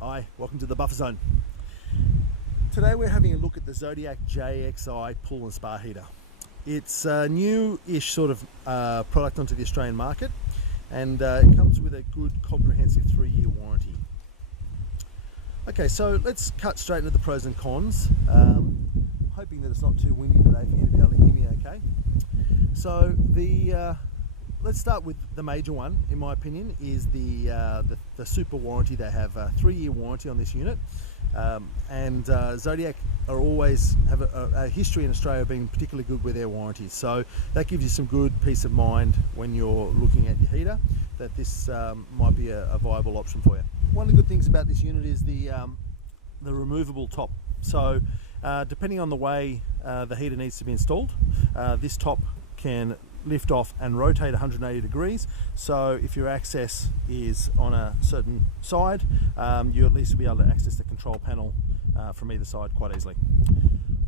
Hi, welcome to the Buffer Zone. Today we're having a look at the Zodiac JXI pool and spa heater. It's a new-ish sort of product onto the Australian market, and it comes with a good comprehensive 3-year warranty. Okay, so let's cut straight into the pros and cons. Hoping that it's not too windy today for you to be able to hear me okay. So let's start with the major one, in my opinion, is the super warranty. They have a 3-year warranty on this unit, and Zodiac are always have a history in Australia of being particularly good with their warranties. So that gives you some good peace of mind when you're looking at your heater, that this might be a viable option for you. One of the good things about this unit is the removable top. So depending on the way the heater needs to be installed, this top can lift off and rotate 180 degrees. So if your access is on a certain side, you at least will be able to access the control panel from either side quite easily.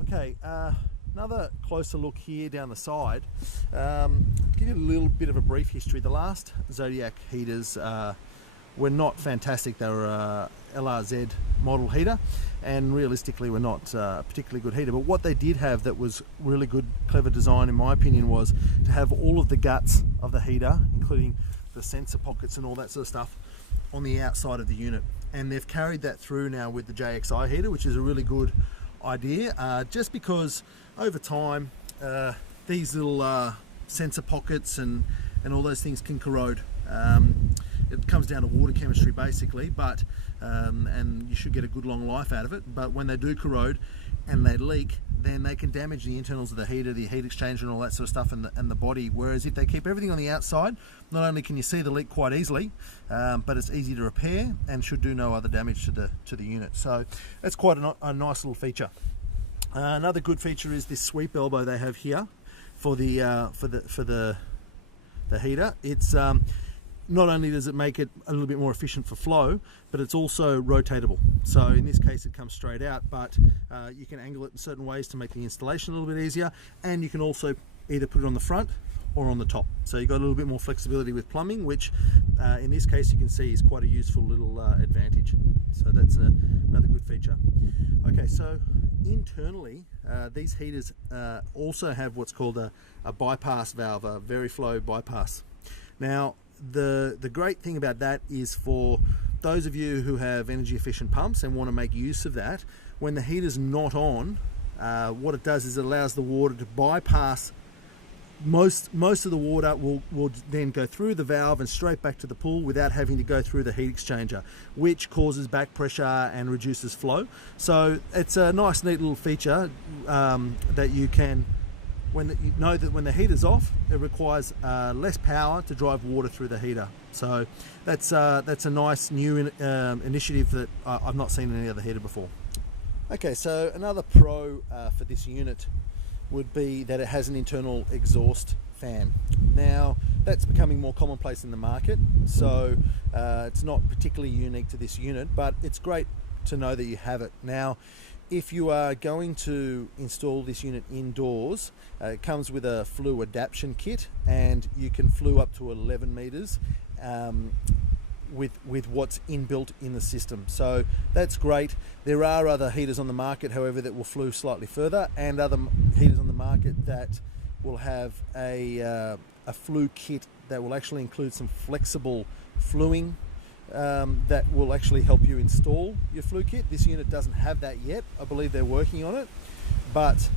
Okay, another closer look here down the side. Give you a little bit of a brief history. The last Zodiac heaters were not fantastic. They were a LRZ model heater, and realistically were not a particularly good heater. But what they did have that was really good, clever design in my opinion, was to have all of the guts of the heater, including the sensor pockets and all that sort of stuff, on the outside of the unit. And they've carried that through now with the JXI heater, which is a really good idea, just because over time these little sensor pockets and all those things can corrode. It comes down to water chemistry basically, but and you should get a good long life out of it. But when they do corrode and they leak, then they can damage the internals of the heater, the heat exchanger and all that sort of stuff, and the body. Whereas if they keep everything on the outside, not only can you see the leak quite easily, but it's easy to repair and should do no other damage to the unit. So that's quite a nice little feature. Another good feature is this sweep elbow they have here for the heater. It's not only does it make it a little bit more efficient for flow, but it's also rotatable. So in this case it comes straight out, but you can angle it in certain ways to make the installation a little bit easier, and you can also either put it on the front or on the top. So you've got a little bit more flexibility with plumbing, which in this case you can see is quite a useful little advantage. So that's another good feature. Okay, so internally these heaters also have what's called a bypass valve, a Veriflow bypass. Now the great thing about that is for those of you who have energy efficient pumps and want to make use of that, when the heater's not on, what it does is it allows the water to bypass. Most of the water will then go through the valve and straight back to the pool without having to go through the heat exchanger, which causes back pressure and reduces flow. So it's a nice neat little feature that you can, when you know that when the heater's off, it requires less power to drive water through the heater. So that's a nice new initiative that I've not seen in any other heater before. Okay, so another pro for this unit would be that it has an internal exhaust fan. Now that's becoming more commonplace in the market, so it's not particularly unique to this unit, but it's great to know that you have it. Now if you are going to install this unit indoors, it comes with a flue adaptation kit, and you can flue up to 11 meters with what's inbuilt in the system. So that's great. There are other heaters on the market, however, that will flue slightly further, and other heaters on the market that will have a flue kit that will actually include some flexible fluing that will actually help you install your flue kit. This unit doesn't have that yet. I believe they're working on it, but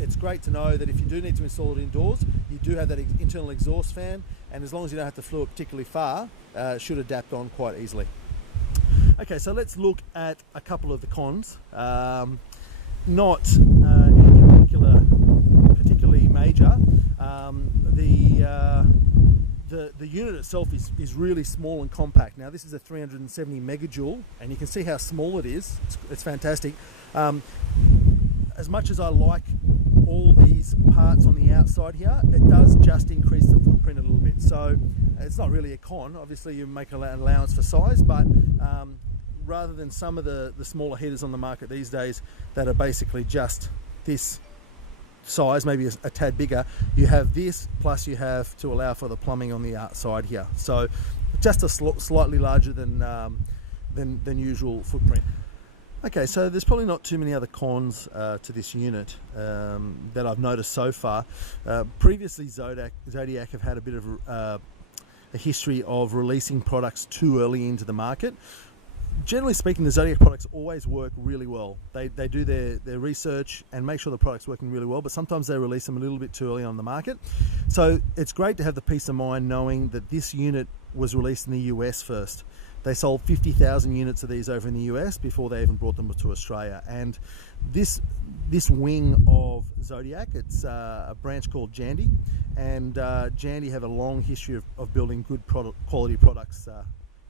it's great to know that if you do need to install it indoors, you do have that internal exhaust fan, and as long as you don't have to flue it particularly far, it should adapt on quite easily. Okay, so let's look at a couple of the cons. Not anything particularly major. The unit itself is really small and compact. Now this is a 370 megajoule, and you can see how small it is. It's fantastic. As much as I like all these parts on the outside here, it does just increase the footprint a little bit. So it's not really a con. Obviously you make an allowance for size, but rather than some of the smaller heaters on the market these days that are basically just this size, maybe a tad bigger, you have this, plus you have to allow for the plumbing on the outside here. So just a slightly larger than than usual footprint. Okay, so there's probably not too many other cons to this unit that I've noticed so far. Previously, Zodiac have had a bit of a history of releasing products too early into the market. Generally speaking, the Zodiac products always work really well. They do their research and make sure the product's working really well, but sometimes they release them a little bit too early on the market. So it's great to have the peace of mind knowing that this unit was released in the US first. They sold 50,000 units of these over in the US before they even brought them to Australia. And this wing of Zodiac, it's a branch called Jandy, and Jandy have a long history of building good quality products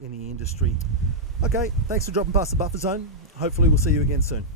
in the industry. Okay, thanks for dropping past the buffer zone. Hopefully we'll see you again soon.